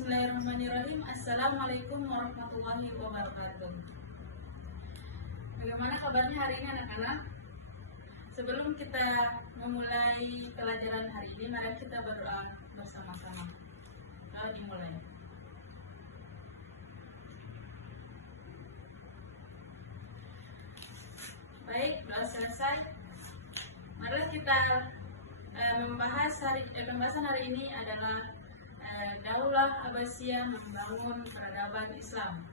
Bismillahirrahmanirrahim. Assalamualaikum warahmatullahi wabarakatuh. Bagaimana kabarnya hari ini anak-anak? Sebelum kita memulai pelajaran hari ini, mari kita berdoa bersama-sama. Dimulai. Baik, doa selesai. Mari kita pembahasan hari ini adalah Daulah Abbasiyah membangun peradaban Islam.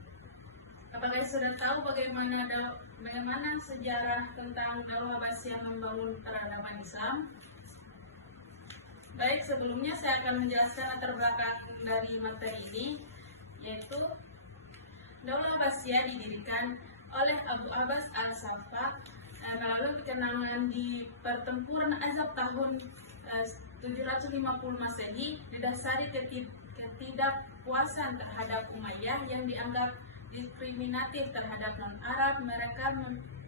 Apakah sudah tahu bagaimana sejarah tentang Daulah Abbasiyah membangun peradaban Islam? Baik, sebelumnya saya akan menjelaskan latar belakang dari materi ini, yaitu Daulah Abbasiyah didirikan oleh Abu Abbas al-Saffah melalui kemenangan di pertempuran Azab tahun 750 Masehi, didasari ketidakpuasan terhadap Umayyah yang dianggap diskriminatif terhadap non-Arab.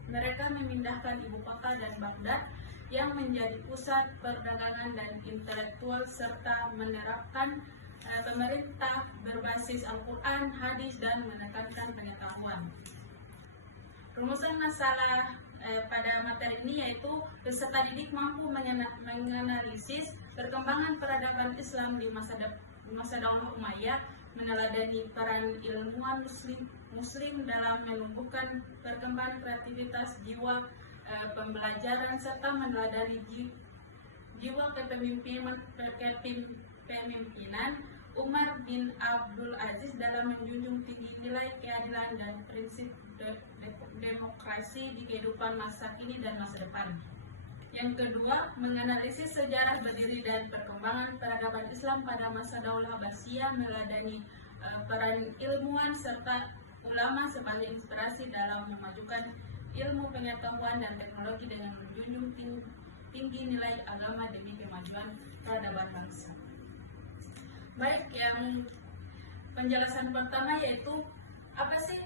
Mereka memindahkan ibu kota dan Baghdad yang menjadi pusat perdagangan dan intelektual serta menerapkan pemerintah berbasis Al-Quran, hadis, dan menekankan pengetahuan. Rumusan masalah pada materi ini yaitu peserta didik mampu menganalisis perkembangan peradaban Islam di masa Daulah Umayyah, meneladani peran ilmuwan muslim dalam menumbuhkan perkembangan kreativitas jiwa pembelajaran, serta meneladani jiwa kepemimpinan Umar bin Abdul Aziz dalam menjunjung tinggi nilai keadilan dan prinsip demokrasi di kehidupan masa kini dan masa depan. Yang kedua, menganalisis sejarah berdiri dan perkembangan peradaban Islam pada masa Daulah Abbasiyah, meladani peran ilmuwan serta ulama sebagai inspirasi dalam memajukan ilmu pengetahuan dan teknologi dengan menjunjung tinggi nilai agama demi kemajuan peradaban bangsa. Baik, yang penjelasan pertama yaitu apa sih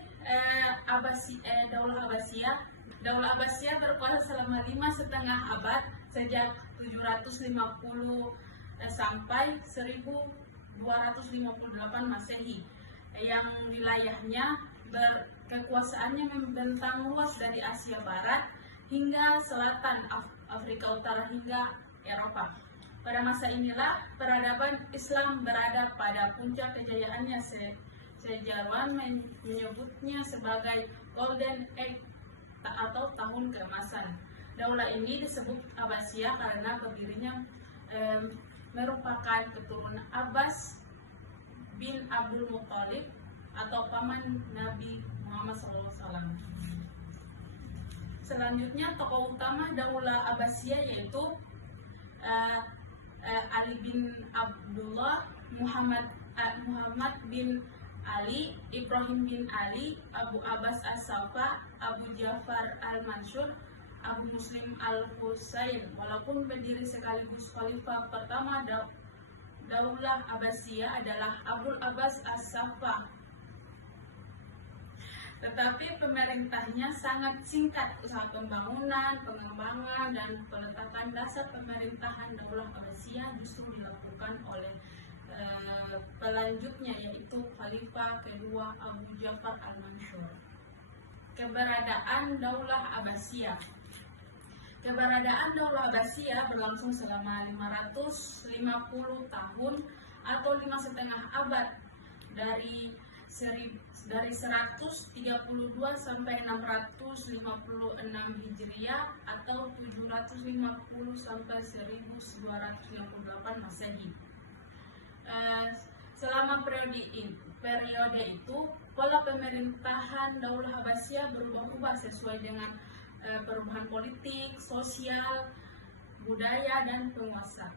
Daulah Abbasiyah? Daulah Abbasiyah berkuasa selama 5,5 abad, sejak 750 sampai 1258 Masehi, yang wilayahnya kekuasaannya membentang luas dari Asia Barat hingga selatan, Afrika Utara hingga Eropa. Pada masa inilah peradaban Islam berada pada puncak kejayaannya. Sejarawan menyebutnya sebagai Golden Age atau tahun keemasan. Daulah ini disebut Abbasiyah karena pendirinya merupakan keturunan Abbas bin Abdul Muthalib atau paman Nabi Muhammad SAW. Selanjutnya, tokoh utama Daulah Abbasiyah yaitu Ali bin Abdullah, Muhammad bin Ali, Ibrahim bin Ali, Abu Abbas as-Saffah, Abu Ja'far al-Mansur, Abu Muslim al-Husain. Walaupun pendiri sekaligus khalifah pertama Daulah Abbasiyah adalah Abu Abbas as-Saffah, tetapi pemerintahnya sangat singkat. Usaha pembangunan, pengembangan, dan peletakan dasar pemerintahan Daulah Abbasiyah justru dilakukan oleh pelanjutnya, yaitu Khalifah kedua Abu Ja'far al-Mansur. Keberadaan Daulah Abbasiyah. Keberadaan Daulah Abbasiyah berlangsung selama 550 tahun atau 5,5 abad, dari 132 sampai 656 Hijriah atau 750 sampai 1268 Masehi. Selama periode itu, pola pemerintahan Daulah Abbasiyah berubah-ubah sesuai dengan perubahan politik, sosial, budaya, dan penguasa.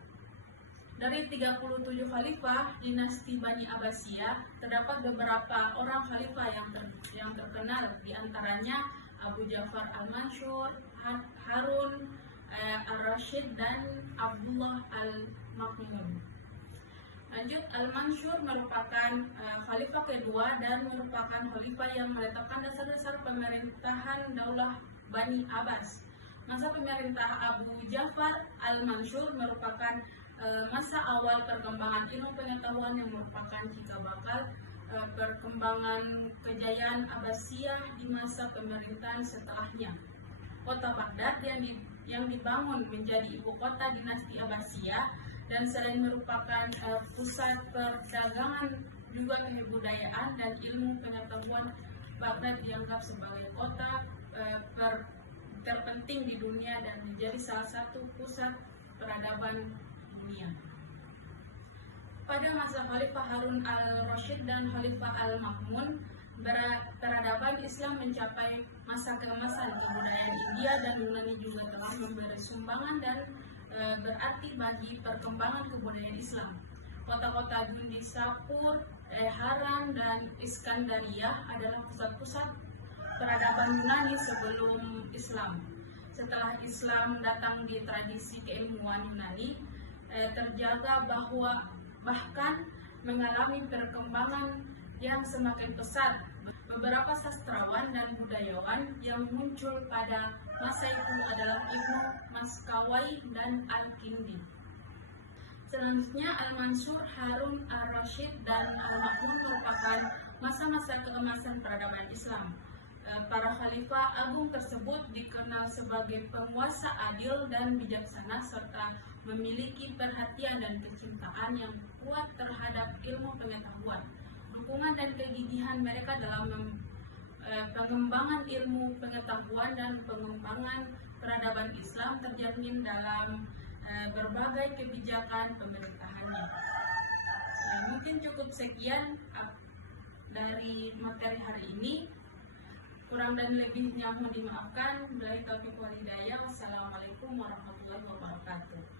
Dari 37 khalifah dinasti Bani Abbasiyah, terdapat beberapa orang khalifah yang terkenal, diantaranya Abu Ja'far al-Mansur, Harun al-Rashid, dan Abdullah al-Ma'mun. Lanjut, Al-Mansur merupakan khalifah kedua dan merupakan khalifah yang meletakkan dasar-dasar pemerintahan Daulah Bani Abbas. Masa pemerintah Abu Ja'far al-Mansur merupakan masa awal perkembangan ilmu pengetahuan yang merupakan cikal bakal perkembangan kejayaan Abbasiyah di masa pemerintahan setelahnya. Kota Baghdad yang dibangun menjadi ibu kota dinasti Abbasiyah dan selain merupakan pusat perdagangan juga kebudayaan dan ilmu pengetahuan, Baghdad dianggap sebagai kota terpenting di dunia dan menjadi salah satu pusat peradaban dunia. Pada masa Khalifah Harun al-Rasyid dan Khalifah al-Ma'mun, peradaban Islam mencapai masa keemasan. Kebudayaan India dan Yunani juga telah memberi sumbangan dan berarti bagi perkembangan kebudayaan Islam. Kota-kota Gundisapur, Haran, dan Iskandariyah adalah pusat-pusat peradaban Yunani sebelum Islam. Setelah Islam datang di tradisi keilmuan Yunani, terjaga bahkan mengalami perkembangan yang semakin pesat. Beberapa sastrawan dan budayawan yang muncul pada masa itu adalah Ibnu Maskawai dan Al-Kindi. Selanjutnya Al-Mansur, Harun al-Rasyid, dan Al-Ma'mun merupakan masa-masa keemasan peradaban Islam. Para khalifah agung tersebut dikenal sebagai penguasa adil dan bijaksana serta memiliki perhatian dan kecintaan yang kuat terhadap ilmu pengetahuan. Dukungan dan kegigihan mereka dalam pengembangan ilmu pengetahuan dan pengembangan peradaban Islam tercermin dalam berbagai kebijakan pemerintahannya. Mungkin cukup sekian dari materi hari ini. Kurang dan lebihnya mohon dimaafkan. Wassalamualaikum warahmatullahi wabarakatuh.